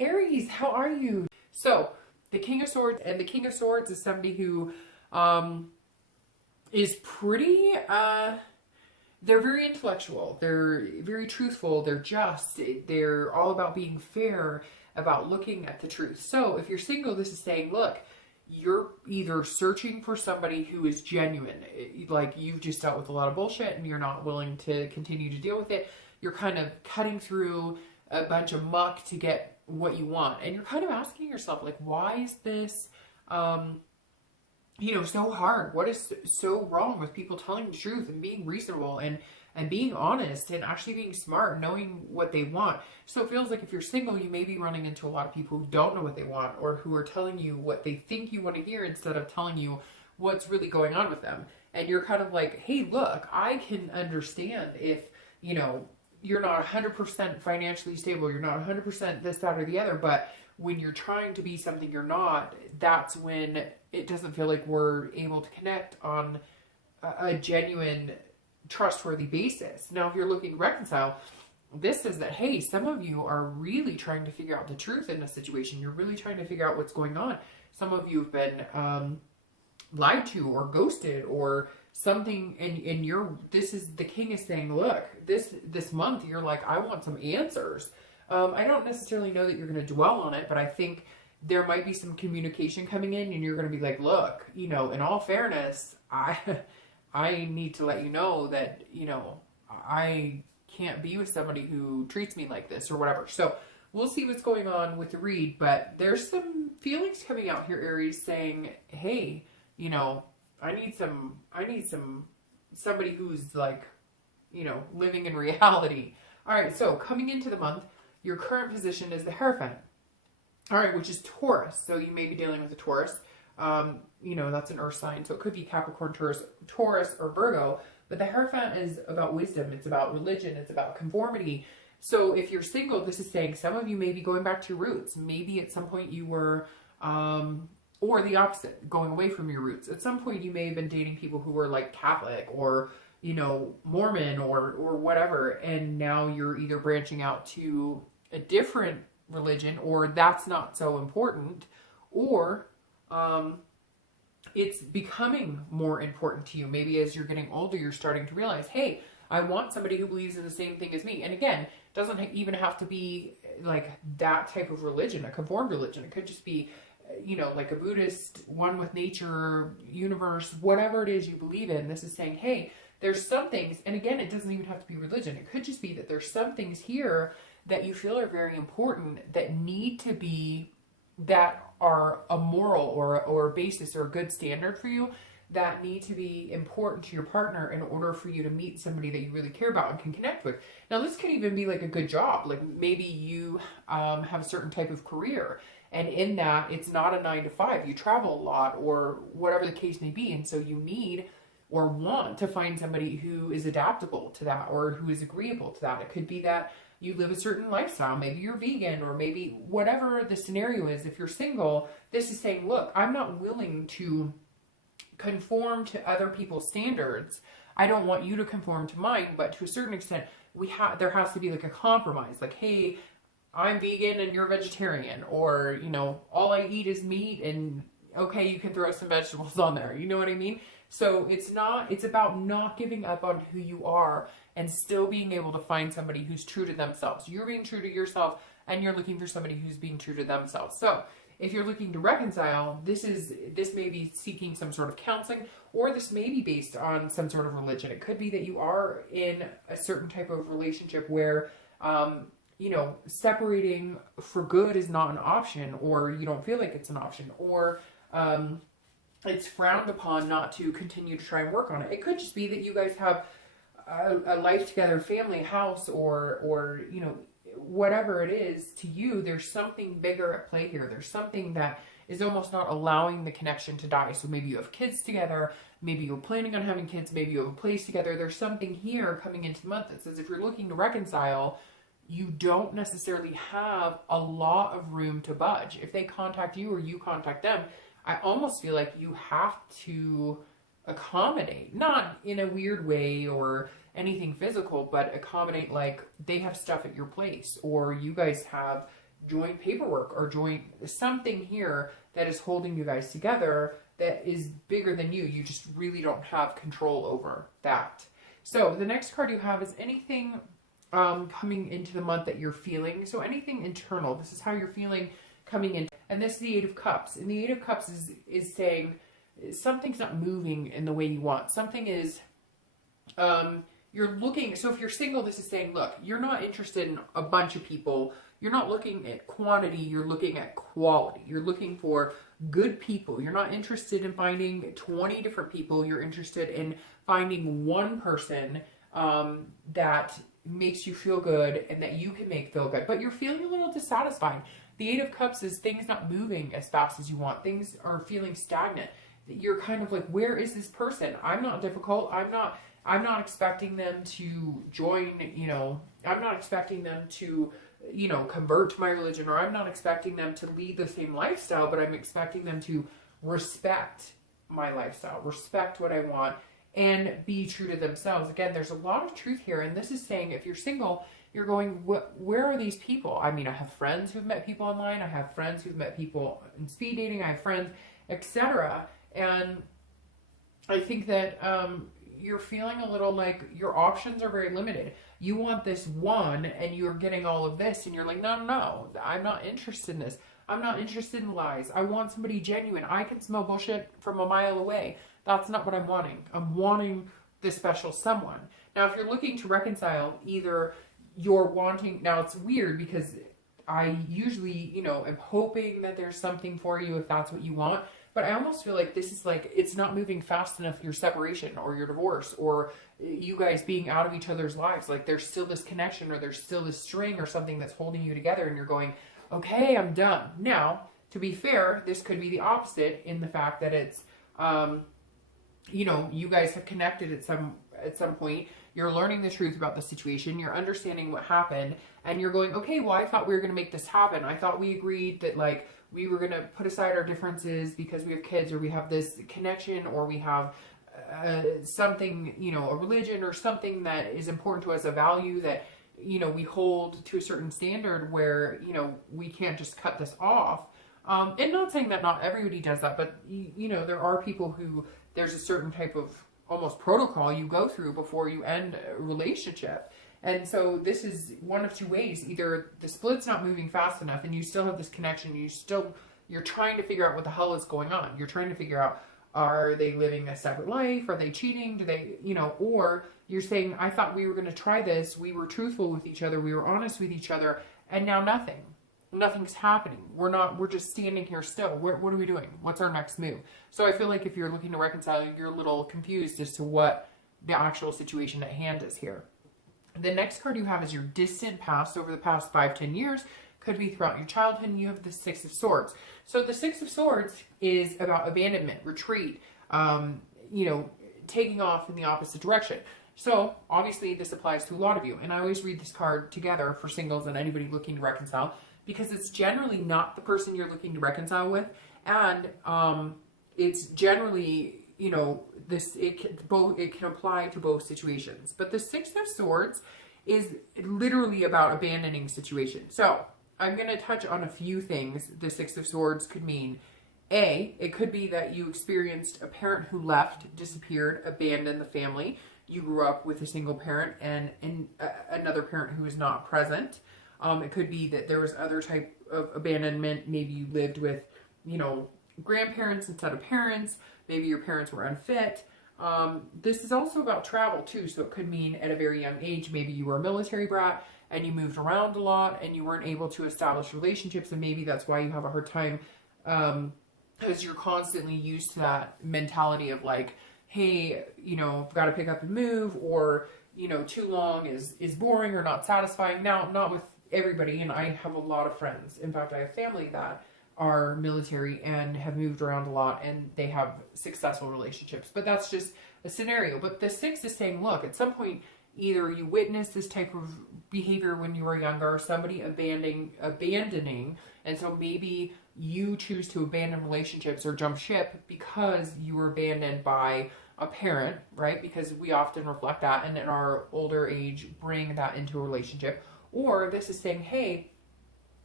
Aries, how are you? So, the King of Swords, and the King of Swords is somebody who is pretty, they're very intellectual, they're very truthful, they're just, they're all about being fair, about looking at the truth. So, if you're single, this is saying, look, you're either searching for somebody who is genuine, like you've just dealt with a lot of bullshit and you're not willing to continue to deal with it. You're kind of cutting through a bunch of muck to get what you want. And you're kind of asking yourself, like, why is this, you know, so hard? What is so wrong with people telling the truth and being reasonable and being honest and actually being smart, knowing what they want? So it feels like if you're single, you may be running into a lot of people who don't know what they want, or who are telling you what they think you want to hear instead of telling you what's really going on with them. And you're kind of like, hey, look, I can understand if, you know, you're not 100% financially stable, you're not 100% this, that, or the other, but when you're trying to be something you're not, that's when it doesn't feel like we're able to connect on a genuine, trustworthy basis. Now, if you're looking to reconcile, this is that, hey, some of you are really trying to figure out the truth in a situation. You're really trying to figure out what's going on. Some of you have been lied to or ghosted or something, and you're, this is, the King is saying, look, this month you're like, I want some answers. I don't necessarily know that you're going to dwell on it, but I think there might be some communication coming in, and you're going to be like, look, you know, in all fairness, I need to let you know that, you know, I can't be with somebody who treats me like this or whatever. So we'll see what's going on with the read, but there's some feelings coming out here, Aries, saying, hey, you know, I need somebody who's like, you know, living in reality. All right. So coming into the month, your current position is the Hierophant. All right. Which is Taurus. So you may be dealing with a Taurus. You know, that's an earth sign. So it could be Capricorn, Taurus, or Virgo, but the Hierophant is about wisdom. It's about religion. It's about conformity. So if you're single, this is saying some of you may be going back to your roots. Maybe at some point you were, or the opposite, going away from your roots. At some point you may have been dating people who were like Catholic or, you know, Mormon or whatever. And now you're either branching out to a different religion, or that's not so important, or, it's becoming more important to you. Maybe as you're getting older, you're starting to realize, hey, I want somebody who believes in the same thing as me. And again, it doesn't even have to be like that type of religion, a conformed religion. It could just be, you know, like a Buddhist, one with nature, universe, whatever it is you believe in. This is saying, hey, there's some things, and again, it doesn't even have to be religion. It could just be that there's some things here that you feel are very important that need to be, that are a moral or a basis or a good standard for you, that need to be important to your partner in order for you to meet somebody that you really care about and can connect with. Now, this could even be like a good job. Like maybe you have a certain type of career, and in that, it's not a 9-to-5. You travel a lot or whatever the case may be. And so you need or want to find somebody who is adaptable to that or who is agreeable to that. It could be that you live a certain lifestyle. Maybe you're vegan, or maybe whatever the scenario is. If you're single, this is saying, look, I'm not willing to conform to other people's standards. I don't want you to conform to mine, but to a certain extent, there has to be like a compromise. Like, hey, I'm vegan and you're vegetarian, or, you know, all I eat is meat, and okay, you can throw some vegetables on there. You know what I mean? So it's about not giving up on who you are and still being able to find somebody who's true to themselves. You're being true to yourself, and you're looking for somebody who's being true to themselves. So if you're looking to reconcile, this may be seeking some sort of counseling, or this may be based on some sort of religion. It could be that you are in a certain type of relationship where, you know, separating for good is not an option, or you don't feel like it's an option, or it's frowned upon not to continue to try and work on it. It could just be that you guys have a life together, family, house, or you know, whatever it is to you. There's something bigger at play here. There's something that is almost not allowing the connection to die. So maybe you have kids together, maybe you're planning on having kids, maybe you have a place together. There's something here coming into the month that says if you're looking to reconcile, you don't necessarily have a lot of room to budge. If they contact you or you contact them, I almost feel like you have to accommodate, not in a weird way or anything physical, but accommodate, like they have stuff at your place, or you guys have, joint paperwork or joint something here that is holding you guys together that is bigger than you. You just really don't have control over that. So the next card you have is anything coming into the month that you're feeling. So anything internal. This is how you're feeling coming in. And this is the Eight of Cups. And the Eight of Cups is saying something's not moving in the way you want. Something is, you're looking, so if you're single, this is saying, look, you're not interested in a bunch of people. You're not looking at quantity, you're looking at quality. You're looking for good people. You're not interested in finding 20 different people. You're interested in finding one person that makes you feel good and that you can make feel good. But you're feeling a little dissatisfied. The Eight of Cups is things not moving as fast as you want. Things are feeling stagnant. You're kind of like, where is this person? I'm not difficult. I'm not expecting them to join, you know, I'm not expecting them to, you know, convert to my religion, or I'm not expecting them to lead the same lifestyle, but I'm expecting them to respect my lifestyle, respect what I want, and be true to themselves. Again, there's a lot of truth here. And this is saying, if you're single, you're going, where are these people? I mean, I have friends who've met people online. I have friends who've met people in speed dating. I have friends, etc. And I think that you're feeling a little like your options are very limited. You want this one and you're getting all of this and you're like, no, I'm not interested in this. I'm not interested in lies. I want somebody genuine. I can smell bullshit from a mile away. That's not what I'm wanting. I'm wanting this special someone. Now, if you're looking to reconcile, either you're wanting, now it's weird because I usually, you know, am hoping that there's something for you if that's what you want. But I almost feel like this is like, it's not moving fast enough, your separation or your divorce or you guys being out of each other's lives. Like there's still this connection or there's still this string or something that's holding you together and you're going, okay, I'm done. Now, to be fair, this could be the opposite in the fact that it's, you know, you guys have connected at some point. You're learning the truth about the situation. You're understanding what happened and you're going, okay, well, I thought we were going to make this happen. I thought we agreed that like, we were going to put aside our differences because we have kids or we have this connection or we have something, you know, a religion or something that is important to us, a value that, you know, we hold to a certain standard where, you know, we can't just cut this off. And not saying that not everybody does that, but, you know, there are people who there's a certain type of almost protocol you go through before you end a relationship. And so this is one of two ways. Either the split's not moving fast enough and you still have this connection. You're trying to figure out what the hell is going on. You're trying to figure out, are they living a separate life? Are they cheating? Do they, you know, or you're saying, I thought we were going to try this. We were truthful with each other. We were honest with each other. And now nothing's happening. We're just standing here still. What are we doing? What's our next move? So I feel like if you're looking to reconcile, you're a little confused as to what the actual situation at hand is here. The next card you have is your distant past over the past 5-10 years. Could be throughout your childhood. And you have the Six of Swords. So the Six of Swords is about abandonment, retreat, you know, taking off in the opposite direction. So obviously this applies to a lot of you. And I always read this card together for singles and anybody looking to reconcile because it's generally not the person you're looking to reconcile with. And it's generally, you know, it can apply to both situations. But the Six of Swords is literally about abandoning situations. So I'm going to touch on a few things the Six of Swords could mean. It could be that you experienced a parent who left, disappeared, abandoned the family. You grew up with a single parent and another parent who is not present. It could be that there was other type of abandonment. Maybe you lived with, you know, grandparents instead of parents. Maybe your parents were unfit. This is also about travel too. So it could mean at a very young age, maybe you were a military brat and you moved around a lot and you weren't able to establish relationships. And maybe that's why you have a hard time, because you're constantly used to that mentality of like, hey, you know, I've got to pick up and move, or, you know, too long is boring or not satisfying. Now, not with everybody. And I have a lot of friends. In fact, I have family that are military and have moved around a lot and they have successful relationships, but that's just a scenario. But the Six is saying, look, at some point, either you witnessed this type of behavior when you were younger, or somebody abandoning, and so maybe you choose to abandon relationships or jump ship because you were abandoned by a parent, right? Because we often reflect that and in our older age bring that into a relationship. Or this is saying, hey,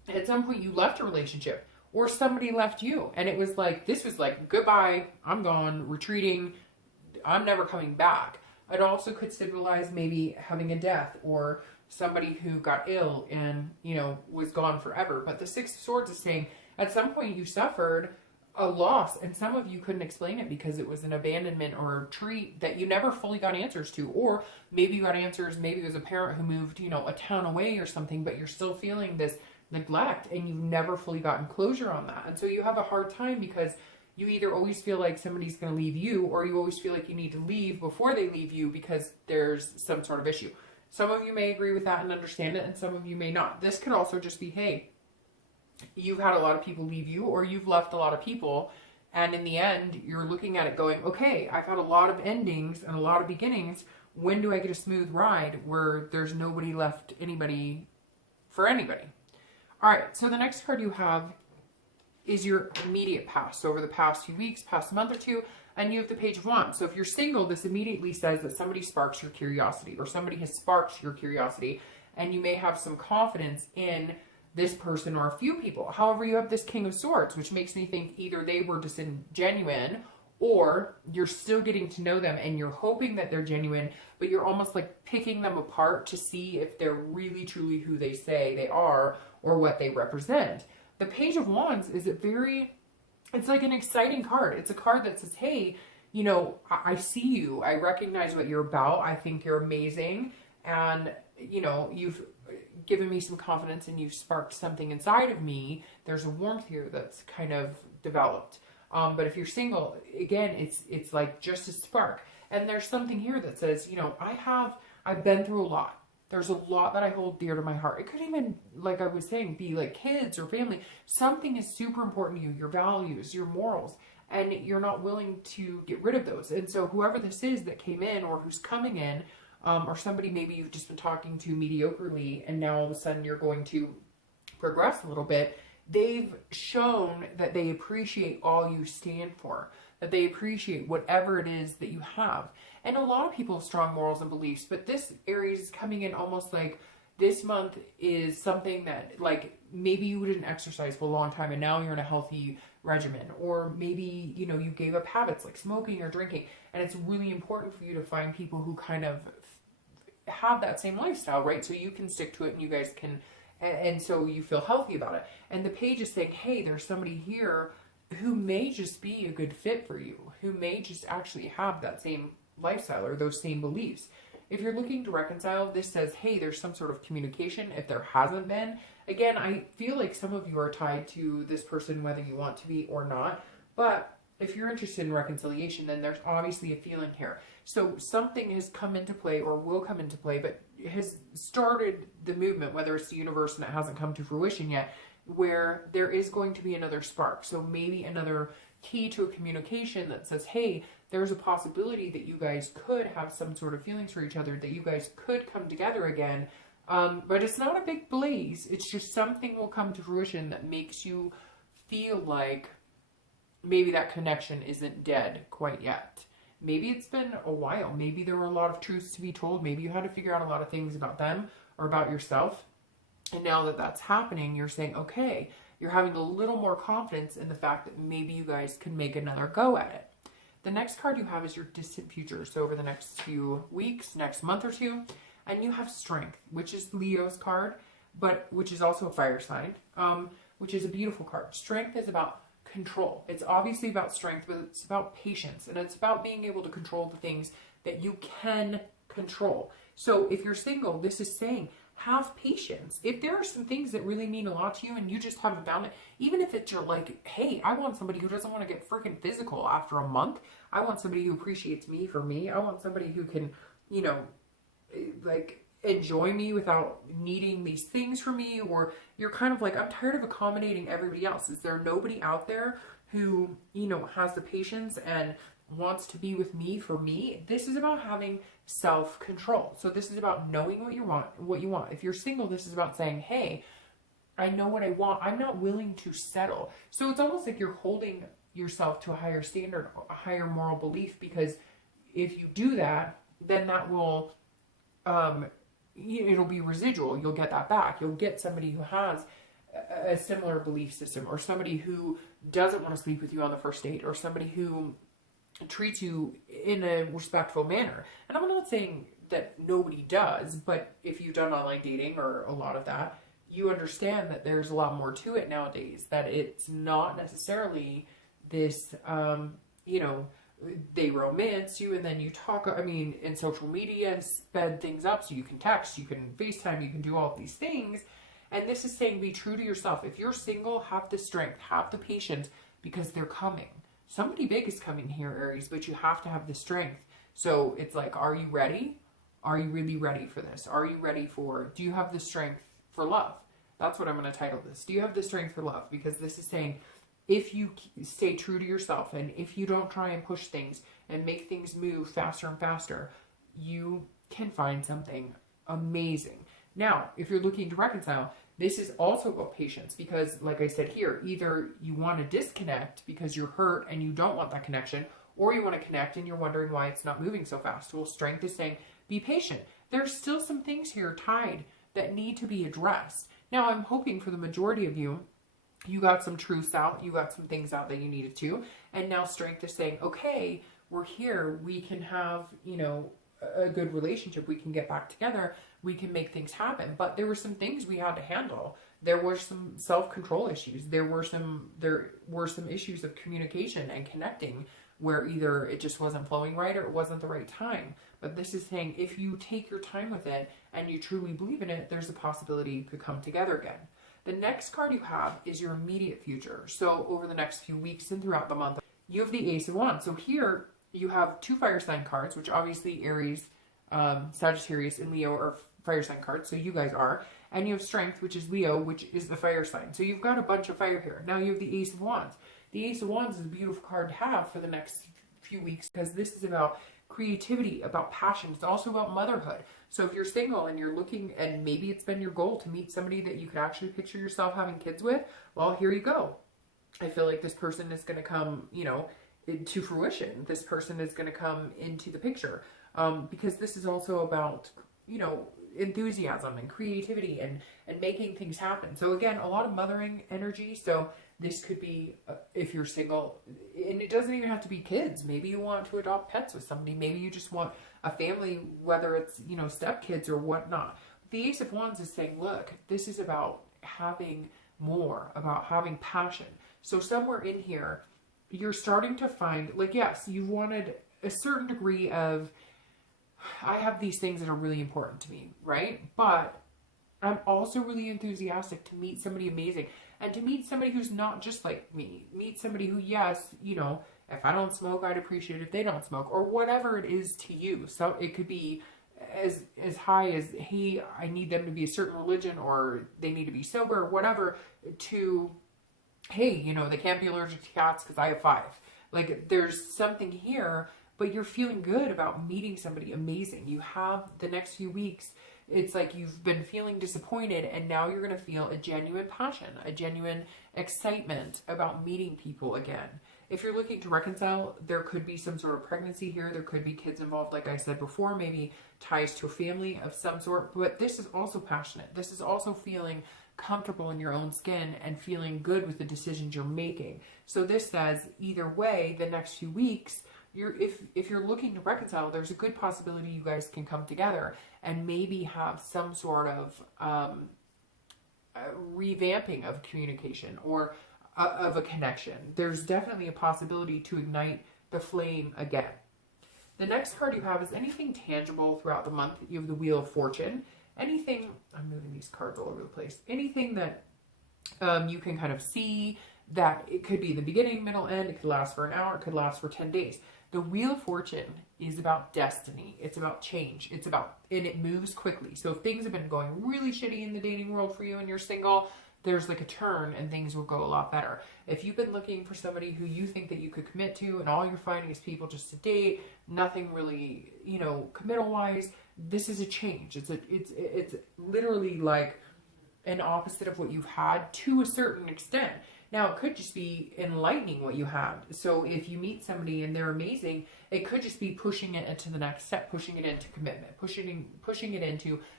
At some point you left a relationship or somebody left you, and it was like, this was like, goodbye, I'm gone, retreating, I'm never coming back. It also could symbolize maybe having a death or somebody who got ill and, you know, was gone forever. But the Six of Swords is saying at some point you suffered a loss, and some of you couldn't explain it because it was an abandonment or a retreat that you never fully got answers to. Or maybe you got answers, maybe it was a parent who moved, you know, a town away or something, but you're still feeling this neglect and you've never fully gotten closure on that. And so you have a hard time because you either always feel like somebody's going to leave you, or you always feel like you need to leave before they leave you because there's some sort of issue. Some of you may agree with that and understand it, and some of you may not. This could also just be, hey, you've had a lot of people leave you, or you've left a lot of people, and in the end, you're looking at it going, okay, I've had a lot of endings and a lot of beginnings. When do I get a smooth ride where there's nobody left anybody for anybody? All right, so the next card you have is your immediate past. So over the past few weeks, past month or two, and you have the Page of Wands. So if you're single, this immediately says that somebody sparks your curiosity, or somebody has sparked your curiosity, and you may have some confidence in this person or a few people. However, you have this King of Swords, which makes me think either they were disingenuine or you're still getting to know them and you're hoping that they're genuine, but you're almost like picking them apart to see if they're really truly who they say they are or what they represent. The Page of Wands is it's like an exciting card. It's a card that says, hey, you know, I see you. I recognize what you're about. I think you're amazing. And, you know, you've given me some confidence and you've sparked something inside of me. There's a warmth here that's kind of developed. But if you're single, again, it's like just a spark. And there's something here that says, you know, I've been through a lot. There's a lot that I hold dear to my heart. It could even, like I was saying, be like kids or family. Something is super important to you, your values, your morals, and you're not willing to get rid of those. And so whoever this is that came in or who's coming in, or somebody maybe you've just been talking to mediocrely and now all of a sudden you're going to progress a little bit, they've shown that they appreciate all you stand for, that they appreciate whatever it is that you have. And a lot of people have strong morals and beliefs, but this Aries is coming in almost like this month is something that, like, maybe you didn't exercise for a long time and now you're in a healthy regimen, or maybe, you know, you gave up habits like smoking or drinking, and it's really important for you to find people who kind of have that same lifestyle, right? So you can stick to it and you guys can, and so you feel healthy about it. And the page is saying, hey, there's somebody here who may just be a good fit for you, who may just actually have that same lifestyle or those same beliefs. If you're looking to reconcile, this says, hey, there's some sort of communication. If there hasn't been, again, I feel like some of you are tied to this person, whether you want to be or not. But if you're interested in reconciliation, then there's obviously a feeling here. So something has come into play or will come into play, but has started the movement, whether it's the universe and it hasn't come to fruition yet, where there is going to be another spark. So maybe another key to a communication that says, hey, there's a possibility that you guys could have some sort of feelings for each other, that you guys could come together again. But it's not a big blaze. It's just something will come to fruition that makes you feel like maybe that connection isn't dead quite yet. Maybe it's been a while. Maybe there were a lot of truths to be told. Maybe you had to figure out a lot of things about them or about yourself. And now that that's happening, you're saying, okay, you're having a little more confidence in the fact that maybe you guys can make another go at it. The next card you have is your distant future. So over the next few weeks, next month or two, and you have Strength, which is Leo's card, but which is also a fire sign, which is a beautiful card. Strength is about control. It's obviously about strength, but it's about patience, and it's about being able to control the things that you can control. So if you're single, this is saying, have patience. If there are some things that really mean a lot to you and you just haven't found it, even if it's you're like, hey, I want somebody who doesn't want to get freaking physical after a month. I want somebody who appreciates me for me. I want somebody who can, you know, like enjoy me without needing these things from me. Or you're kind of like, I'm tired of accommodating everybody else. Is there nobody out there who, you know, has the patience and wants to be with me for me? This is about having self-control. So this is about knowing what you want. If you're single, this is about saying, hey, I know what I want. I'm not willing to settle. So it's almost like you're holding yourself to a higher standard, a higher moral belief, because if you do that, then that will, it'll be residual. You'll get that back. You'll get somebody who has a similar belief system, or somebody who doesn't want to sleep with you on the first date, or somebody who treats you in a respectful manner. And I'm not saying that nobody does, but if you've done online dating or a lot of that, you understand that there's a lot more to it nowadays, that it's not necessarily this, you know, they romance you and then you talk, I mean, in social media, sped things up so you can text, you can FaceTime, you can do all of these things. And this is saying be true to yourself. If you're single, have the strength, have the patience, because they're coming. Somebody big is coming here, Aries, but you have to have the strength. So it's like, are you ready? Are you really ready for this? Are you ready for, do you have the strength for love? That's what I'm going to title this. Do you have the strength for love? Because this is saying, if you stay true to yourself and if you don't try and push things and make things move faster and faster, you can find something amazing. Now, if you're looking to reconcile, this is also about patience, because like I said here, either you want to disconnect because you're hurt and you don't want that connection, or you want to connect and you're wondering why it's not moving so fast. Well, strength is saying, be patient. There's still some things here tied that need to be addressed. Now, I'm hoping for the majority of you, you got some truths out, you got some things out that you needed to, and now strength is saying, okay, we're here, we can have, you know, a good relationship, we can get back together, we can make things happen. But there were some things we had to handle. There were some self-control issues. There were some issues of communication and connecting where either it just wasn't flowing right or it wasn't the right time. But this is saying, if you take your time with it and you truly believe in it, there's a possibility you could come together again. The next card you have is your immediate future. So over the next few weeks and throughout the month, you have the Ace of Wands. So here you have two fire sign cards, which obviously Aries, Sagittarius, and Leo are fire sign cards. So you guys are. And you have Strength, which is Leo, which is the fire sign. So you've got a bunch of fire here. Now you have the Ace of Wands. The Ace of Wands is a beautiful card to have for the next few weeks, because this is about creativity, about passion. It's also about motherhood. So if you're single and you're looking, and maybe it's been your goal to meet somebody that you could actually picture yourself having kids with, well, here you go. I feel like this person is going to come, you know, to fruition. This person is going to come into the picture, because this is also about, you know, enthusiasm and creativity and making things happen. So again, a lot of mothering energy. So this could be, if you're single, and it doesn't even have to be kids. Maybe you want to adopt pets with somebody. Maybe you just want a family, whether it's, you know, stepkids or whatnot. The Ace of Wands is saying, look, this is about having more, about having passion. So somewhere in here, you're starting to find, like, yes, you wanted a certain degree of, I have these things that are really important to me, right? But I'm also really enthusiastic to meet somebody amazing, and to meet somebody who's not just like me. Meet somebody who, yes, you know, if I don't smoke, I'd appreciate it if they don't smoke, or whatever it is to you. So it could be as high as, hey, I need them to be a certain religion, or they need to be sober, or whatever, to, hey, you know, they can't be allergic to cats because I have 5. Like, there's something here, but you're feeling good about meeting somebody amazing. You have the next few weeks, it's like you've been feeling disappointed, and now you're going to feel a genuine passion, a genuine excitement about meeting people again. If you're looking to reconcile, there could be some sort of pregnancy here. There could be kids involved, like I said before, maybe ties to a family of some sort. But this is also passionate. This is also feeling comfortable in your own skin and feeling good with the decisions you're making. So this says, either way, the next few weeks, if you're looking to reconcile, there's a good possibility you guys can come together and maybe have some sort of revamping of communication or of a connection. There's definitely a possibility to ignite the flame again. The next card you have is anything tangible throughout the month. You have the Wheel of Fortune. Anything, I'm moving these cards all over the place. Anything that you can kind of see, that it could be the beginning, middle, end. It could last for an hour. It could last for 10 days. The Wheel of Fortune is about destiny. It's about change. It's about, and it moves quickly. So if things have been going really shitty in the dating world for you and you're single, there's like a turn and things will go a lot better. If you've been looking for somebody who you think that you could commit to and all you're finding is people just to date, nothing really, you know, committal wise, this is a change. It's literally like an opposite of what you've had to a certain extent. Now, it could just be enlightening what you had. So if you meet somebody and they're amazing, it could just be pushing it into the next step, pushing it into commitment, pushing it into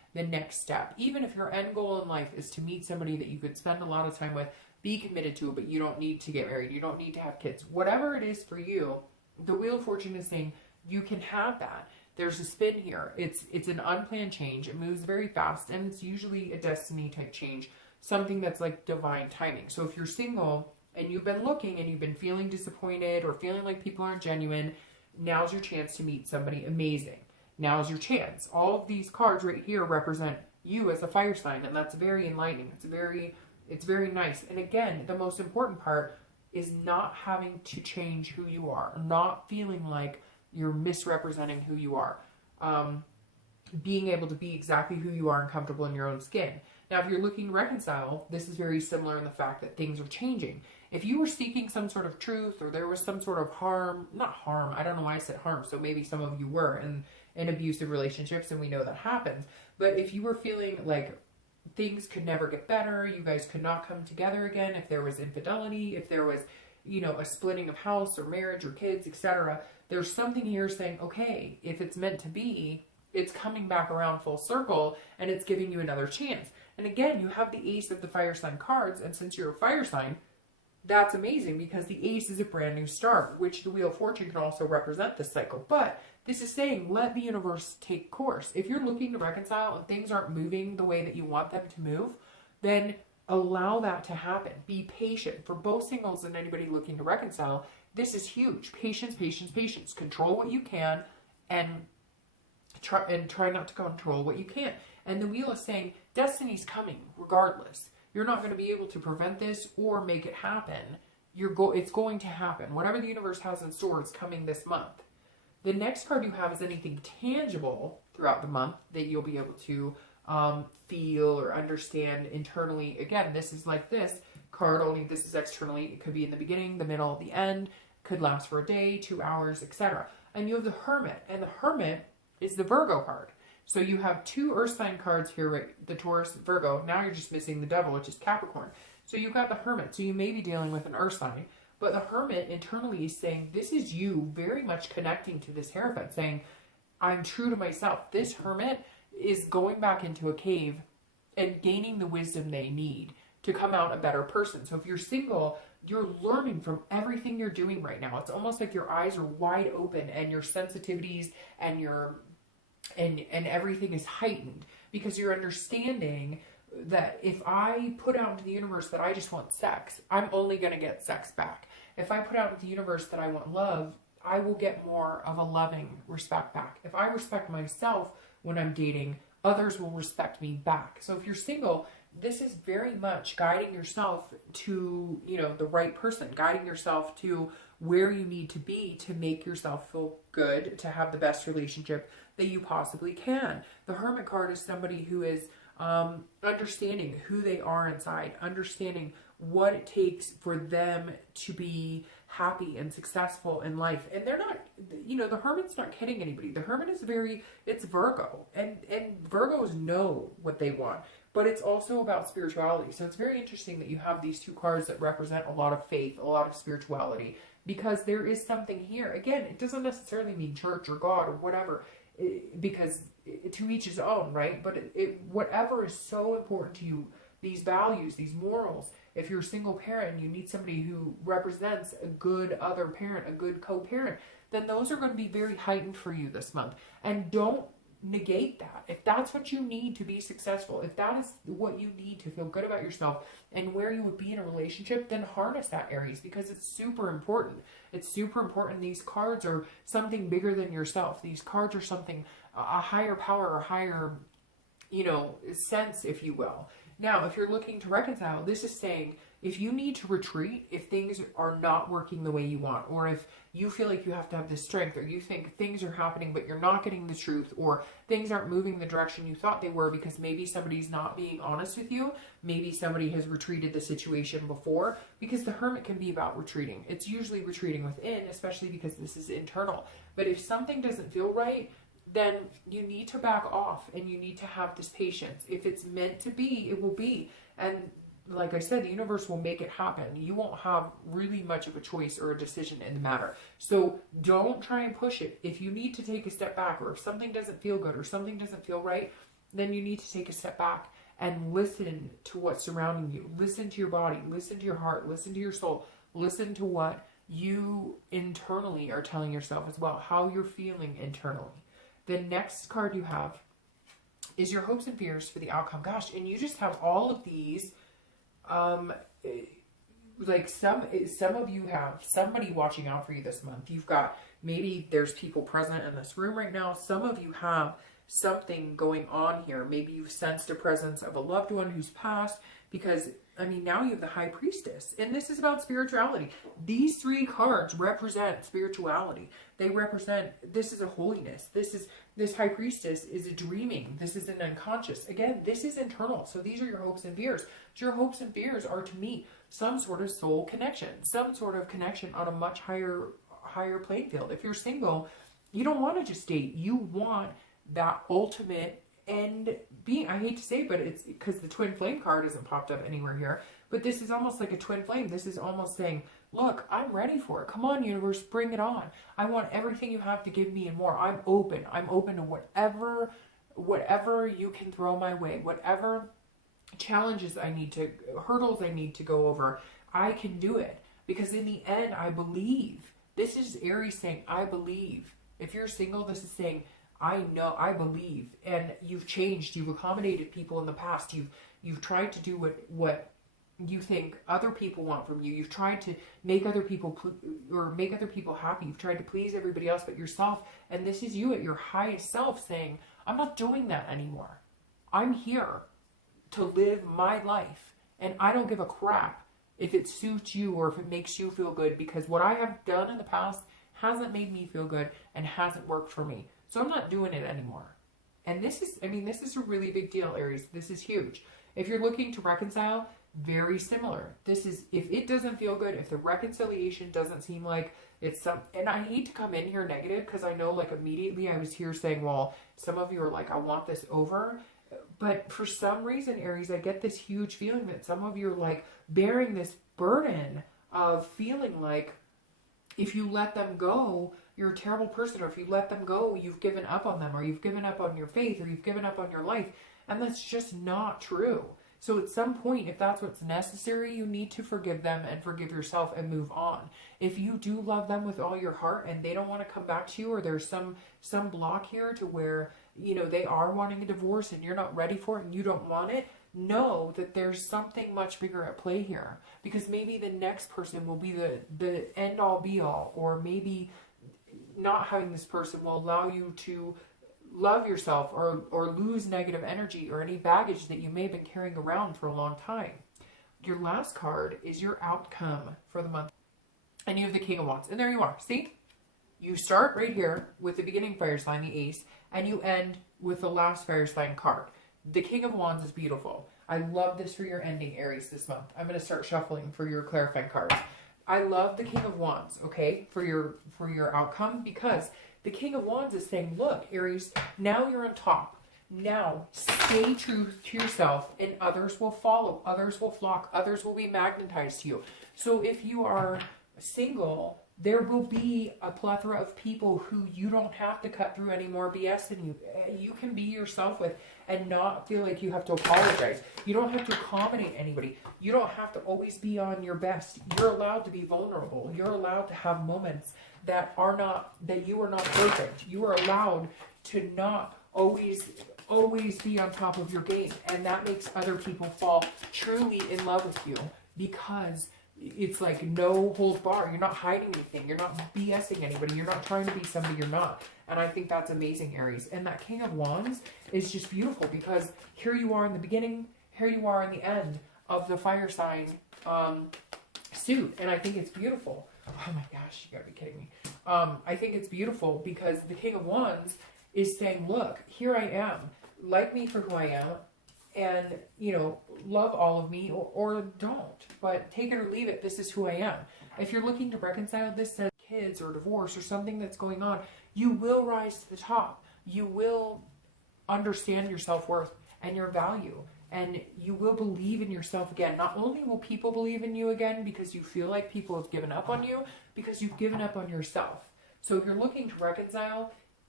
the next step. Even if your end goal in life is to meet somebody that you could spend a lot of time with, be committed to, but you don't need to get married, you don't need to have kids, whatever it is for you, the Wheel of Fortune is saying you can have that. There's a spin here. It's an unplanned change. It moves very fast, and it's usually a destiny type change, something that's like divine timing. So if you're single and you've been looking and you've been feeling disappointed or feeling like people aren't genuine, now's your chance to meet somebody amazing. Now's your chance. All of these cards right here represent you as a fire sign, and that's very enlightening. It's very nice. And again, the most important part is not having to change who you are, not feeling like you're misrepresenting who you are. Being able to be exactly who you are and comfortable in your own skin. Now, if you're looking to reconcile, this is very similar in the fact that things are changing. If you were seeking some sort of truth, or there was some sort of harm, not harm, I don't know why I said harm, so maybe some of you were in abusive relationships, and we know that happens. But if you were feeling like things could never get better, you guys could not come together again, if there was infidelity, if there was, you know, a splitting of house or marriage or kids, etc., there's something here saying, okay, if it's meant to be, it's coming back around full circle, and it's giving you another chance. And again, you have the Ace of the fire sign cards, and since you're a fire sign, that's amazing, because the Ace is a brand new start, which the Wheel of Fortune can also represent this cycle. But this is saying, let the universe take course. If you're looking to reconcile and things aren't moving the way that you want them to move, then allow that to happen. Be patient. For both singles and anybody looking to reconcile, this is huge. Patience, patience, patience. Control what you can, and try not to control what you can't. And the Wheel is saying, destiny's coming regardless. You're not going to be able to prevent this or make it happen. It's going to happen. Whatever the universe has in store is coming this month. The next card you have is anything tangible throughout the month that you'll be able to feel or understand internally. Again, this is like this card, only this is externally. It could be in the beginning, the middle, the end. Could last for a day, 2 hours, etc. And you have the Hermit, and the Hermit is the Virgo card. So you have 2 earth sign cards here, right? The Taurus, Virgo. Now you're just missing the Devil, which is Capricorn. So you've got the Hermit. So you may be dealing with an earth sign, but the Hermit internally is saying, this is you very much connecting to this Hierophant, saying, I'm true to myself. This Hermit is going back into a cave and gaining the wisdom they need to come out a better person. So if you're single, you're learning from everything you're doing right now. It's almost like your eyes are wide open, and your sensitivities and and everything is heightened, because you're understanding that if I put out into the universe that I just want sex, I'm only going to get sex back. If I put out into the universe that I want love, I will get more of a loving respect back. If I respect myself when I'm dating, others will respect me back. So if you're single, this is very much guiding yourself to, you know, the right person, guiding yourself to where you need to be to make yourself feel good, to have the best relationship that you possibly can. The Hermit card is somebody who is understanding who they are inside, understanding what it takes for them to be happy and successful in life. And they're not, you know, the Hermit's not kidding anybody. The Hermit is it's Virgo, and Virgos know what they want, but it's also about spirituality. So it's very interesting that you have these 2 cards that represent a lot of faith, a lot of spirituality, because there is something here. Again, it doesn't necessarily mean church or God or whatever, because to each his own, right? But whatever is so important to you, these values, these morals. If you're a single parent and you need somebody who represents a good other parent, a good co-parent, then those are going to be very heightened for you this month. And don't negate that. If that's what you need to be successful, if that is what you need to feel good about yourself and where you would be in a relationship, then harness that, Aries, because it's super important. It's super important. These cards are something bigger than yourself. These cards are something, a higher power or higher, you know, sense, if you will. Now, if you're looking to reconcile, this is saying, if you need to retreat, if things are not working the way you want, or if you feel like you have to have this strength, or you think things are happening but you're not getting the truth, or things aren't moving the direction you thought they were because maybe somebody's not being honest with you, maybe somebody has retreated the situation before, because the Hermit can be about retreating. It's usually retreating within, especially because this is internal. But if something doesn't feel right, then you need to back off, and you need to have this patience. If it's meant to be, it will be. And like I said, the universe will make it happen. You won't have really much of a choice or a decision in the matter. So don't try and push it. If you need to take a step back, or if something doesn't feel good or something doesn't feel right, then you need to take a step back and listen to what's surrounding you. Listen to your body, listen to your heart, listen to your soul, listen to what you internally are telling yourself as well, how you're feeling internally. The next card you have is your hopes and fears for the outcome. Gosh, and you just have all of these, like some of you have somebody watching out for you this month. You've got, maybe there's people present in this room right now. Some of you have something going on here. Maybe you've sensed a presence of a loved one who's passed, because I mean, now you have the High Priestess, and this is about spirituality. These three cards represent spirituality. They represent, this is a holiness. This High Priestess is a dreaming. This is an unconscious. Again, this is internal. So these are your hopes and fears. So your hopes and fears are to meet some sort of soul connection, some sort of connection on a much higher playing field. If you're single, you don't want to just date. You want that ultimate end being. I hate to say, but it's because the twin flame card isn't popped up anywhere here, but this is almost like a twin flame. This is almost saying, look, I'm ready for it. Come on, universe, bring it on. I want everything you have to give me and more. I'm open to whatever you can throw my way, whatever challenges I need to, hurdles I need to go over. I can do it, because in the end, I believe. This is Aries saying, I believe. If you're single, this is saying, I know, I believe. And you've changed, you've accommodated people in the past, you've tried to do what you think other people want from you. You've tried to make other people happy. You've tried to please everybody else but yourself. And this is you at your highest self saying, I'm not doing that anymore. I'm here to live my life, and I don't give a crap if it suits you or if it makes you feel good, because what I have done in the past hasn't made me feel good and hasn't worked for me. So I'm not doing it anymore. And this is, I mean, this is a really big deal, Aries. This is huge. If you're looking to reconcile, very similar. This is, if it doesn't feel good, if the reconciliation doesn't seem like it's some, and I hate to come in here negative, because I know like immediately I was here saying, well, some of you are like, I want this over. But for some reason, Aries, I get this huge feeling that some of you are like bearing this burden of feeling like if you let them go, you're a terrible person, or if you let them go, you've given up on them, or you've given up on your faith, or you've given up on your life. And that's just not true. So at some point, if that's what's necessary, you need to forgive them and forgive yourself and move on. If you do love them with all your heart and they don't want to come back to you, or there's some block here to where, you know, they are wanting a divorce and you're not ready for it and you don't want it, know that there's something much bigger at play here. Because maybe the next person will be the end all be all, or maybe not having this person will allow you to love yourself or lose negative energy or any baggage that you may have been carrying around for a long time. Your last card is your outcome for the month. And you have the King of Wands. And there you are. See? You start right here with the beginning fire sign, the Ace, and you end with the last fire sign card. The King of Wands is beautiful. I love this for your ending, Aries, this month. I'm going to start shuffling for your clarifying cards. I love the King of Wands, okay, for your outcome, because the King of Wands is saying, look, Aries, now you're on top. Now stay true to yourself, and others will follow. Others will flock. Others will be magnetized to you. So if you are single, there will be a plethora of people who you don't have to cut through any more BS than you. You can be yourself with and not feel like you have to apologize. You don't have to accommodate anybody. You don't have to always be on your best. You're allowed to be vulnerable. You're allowed to have moments that you are not perfect. You are allowed to not always be on top of your game. And that makes other people fall truly in love with you, because it's like no holds bar. You're not hiding anything. You're not BSing anybody. You're not trying to be somebody you're not. And I think that's amazing, Aries. And that King of Wands is just beautiful, because here you are in the beginning, here you are in the end of the fire sign suit. And I think it's beautiful. Oh my gosh, you gotta be kidding me. I think it's beautiful because the King of Wands is saying, look, here I am. Like me for who I am. And, you know, love all of me or don't. But take it or leave it. This is who I am. If you're looking to reconcile this, says kids or divorce or something that's going on, you will rise to the top. You will understand your self-worth and your value. And you will believe in yourself again. Not only will people believe in you again because you feel like people have given up on you, because you've given up on yourself. So if you're looking to reconcile,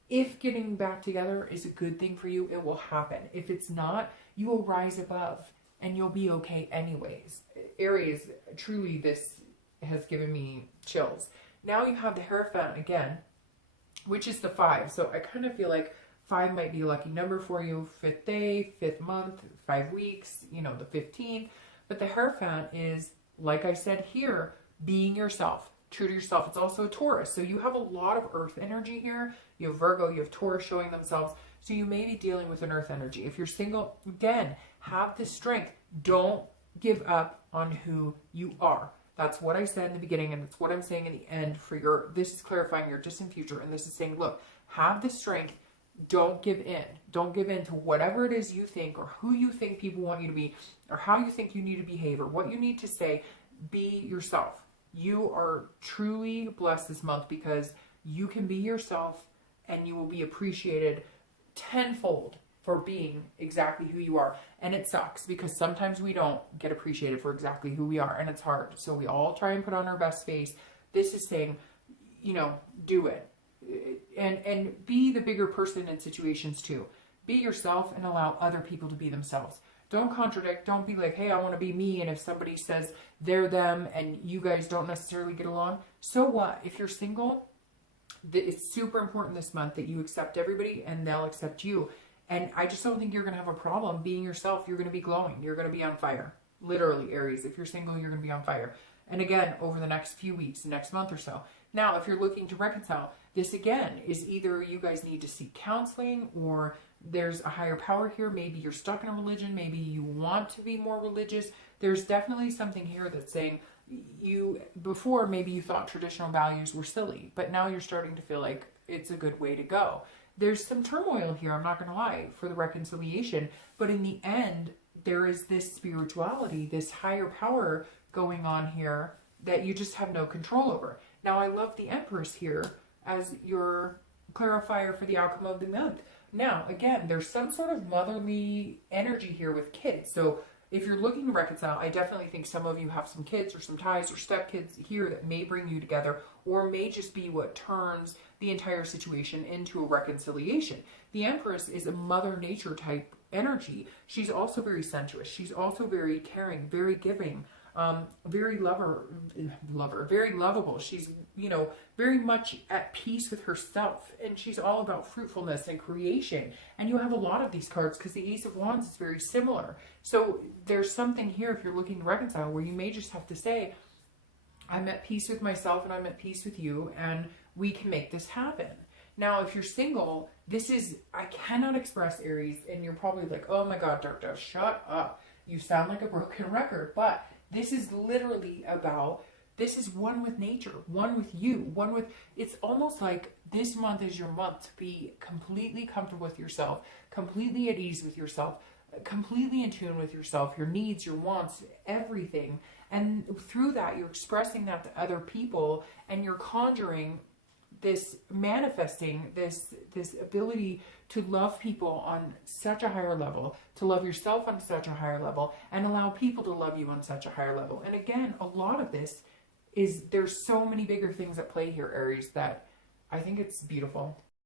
If getting back together is a good thing for you, it will happen. If it's not, you will rise above and you'll be okay anyways. Aries, truly this has given me chills. Now you have the Hierophant again, which is the 5. So I kind of feel like 5 might be a lucky number for you. 5th day, 5th month, 5 weeks, you know, the 15th. But the Hierophant is, like I said here, being yourself, true to yourself. It's also a Taurus. So you have a lot of earth energy here. You have Virgo, you have Taurus showing themselves. So you may be dealing with an earth energy. If you're single, again, have the strength. Don't give up on who you are. That's what I said in the beginning, and it's what I'm saying in the end for your, this is clarifying your distant future, and this is saying, look, have the strength. Don't give in. Don't give in to whatever it is you think or who you think people want you to be or how you think you need to behave or what you need to say. Be yourself. You are truly blessed this month because you can be yourself and you will be appreciated tenfold for being exactly who you are. And it sucks because sometimes we don't get appreciated for exactly who we are, and it's hard. So we all try and put on our best face. This is saying, you know, do it. And be the bigger person in situations too. Be yourself and allow other people to be themselves. Don't contradict. Don't be like, hey, I want to be me. And if somebody says they're them and you guys don't necessarily get along, so what? If you're single, it's super important this month that you accept everybody and they'll accept you. And I just don't think you're going to have a problem being yourself. You're going to be glowing. You're going to be on fire. Literally, Aries. If you're single, you're going to be on fire. And again, over the next few weeks, next month or so. Now, if you're looking to reconcile, this again is either you guys need to seek counseling or there's a higher power here. Maybe you're stuck in a religion. Maybe you want to be more religious. There's definitely something here that's saying before maybe you thought traditional values were silly, but now you're starting to feel like it's a good way to go. There's some turmoil here, I'm not going to lie, for the reconciliation. But in the end, there is this spirituality, this higher power going on here that you just have no control over. Now, I love the Empress here as your clarifier for the outcome of the month. Now, again, there's some sort of motherly energy here with kids. So if you're looking to reconcile, I definitely think some of you have some kids or some ties or stepkids here that may bring you together or may just be what turns the entire situation into a reconciliation. The Empress is a Mother Nature type energy. She's also very sensuous. She's also very caring, very giving, very very lovable. She's, you know, very much at peace with herself, and she's all about fruitfulness and creation. And you have a lot of these cards because the Ace of Wands is very similar. So there's something here if you're looking to reconcile where you may just have to say, I'm at peace with myself and I'm at peace with you, and we can make this happen. Now, if you're single, this is, I cannot express, Aries, and you're probably like, oh my God, Dark Dove, shut up. You sound like a broken record. But this is literally about, this is one with nature, one with you, one with, it's almost like this month is your month to be completely comfortable with yourself, completely at ease with yourself, completely in tune with yourself, your needs, your wants, everything. And through that, you're expressing that to other people, and you're conjuring this, manifesting this ability to love people on such a higher level, to love yourself on such a higher level, and allow people to love you on such a higher level. And again, a lot of this is, there's so many bigger things at play here, Aries, that I think it's beautiful.